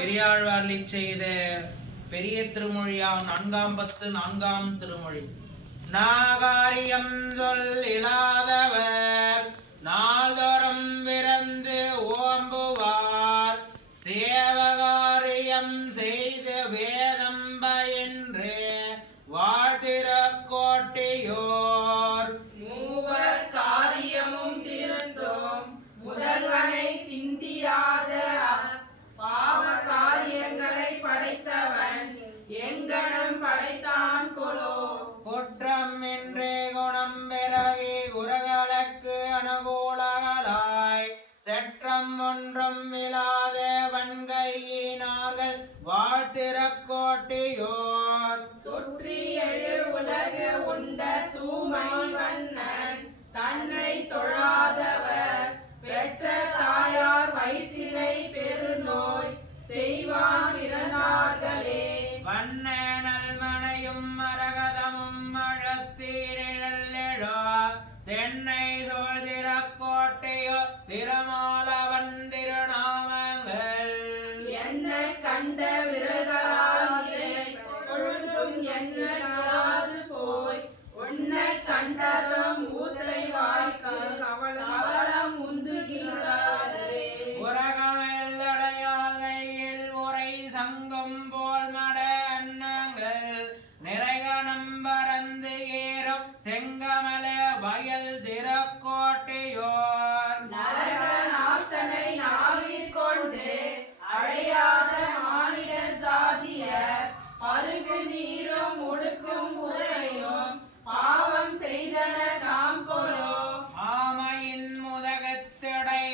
பெரியாழ்வார் செய்த பெரிய திருமொழியாம் 4ஆம் பத்து 4ஆம் திருமொழி. நாகாரியம் சொல் இல்லாதவர் நாள்தோறும் விரந்து ஓம்புவார் தேவகாரியம் செய்து வேதம் பயின்று வாழ்த்திறக்கோட்டியோர் மூவர் காரியமும் திருந்தோம் முதல்வனை சிந்தியாத பாவ காரியங்களை படைத்தவன் எங்கனம் படைத்தான் கொலோ. குற்றம் என்றே குணம் பிறகி குரகளுக்கு அனுகூலங்களாய் செற்றம் ஒன்றும் இல்லாத வன்கையினார்கள் வாழ்த்திறக்கோட்டியோர் தொற்றி எழு உலகு உண்ட தூமணி வண்ணன் தன்னை தொழாதவர் பெற்ற தாயார் வயிற்றினை பெருநோய் செய்வான் பிறந்தார்களே. வண்ண நல்மனையும் மரகதமும் அழத்தீழா தென்னை சோழ்திறக்கோட்டையோ திருமாலவன் திருநாமங்கள் என்னை கண்ட விரல்களால் பொழுதும் என்ன போய் உன்னை கண்டதும் ஊத்தை வாய்க்கு கவலம் உந்துகிறாரே. உரகமெல்லடையால் கையில் உரை சங்கம் போல் மட அன்னங்கள் நிறைகணம் பறந்து ஏறும் செங்கமல வயல் திறக்கோட்டையோர் நரக நாசனை நாவிற் கொண்டு அழையாத மானிட சாதியர் பருகு நீரும் உடுக்கும் உரையும் பாவம் செய்தனர் நாம் கொலோ. ஆமையின் முதகத்திடை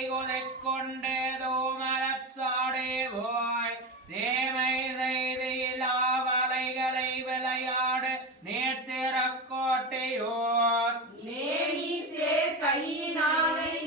கொண்டு தோமரச் சாடே போய் தேமை செய்து இலாவலைகளை விளையாடு நேர்த்திறக்கோட்டையோர்